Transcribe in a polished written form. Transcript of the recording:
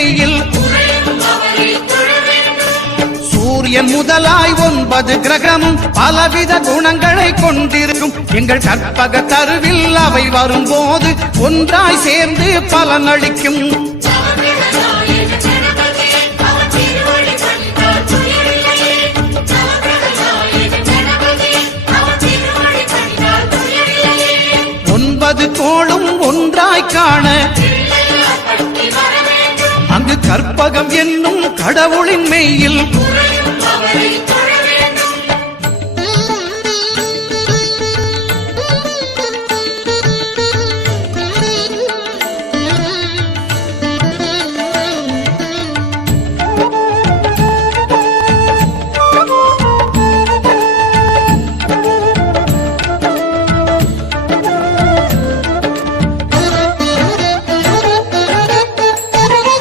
மெய்யில் சூரியன் முதலாய் 9 கிரகமும் பலவித குணங்களை கொண்டிருக்கும் எங்கள் கற்பக தருவில் அவை வரும்போது ஒன்றாய் சேர்ந்து பலனளிக்கும். கோளும் ஒன்றாய் காண அங்கு கற்பகம் என்னும் கடவுளின் மெய்யில்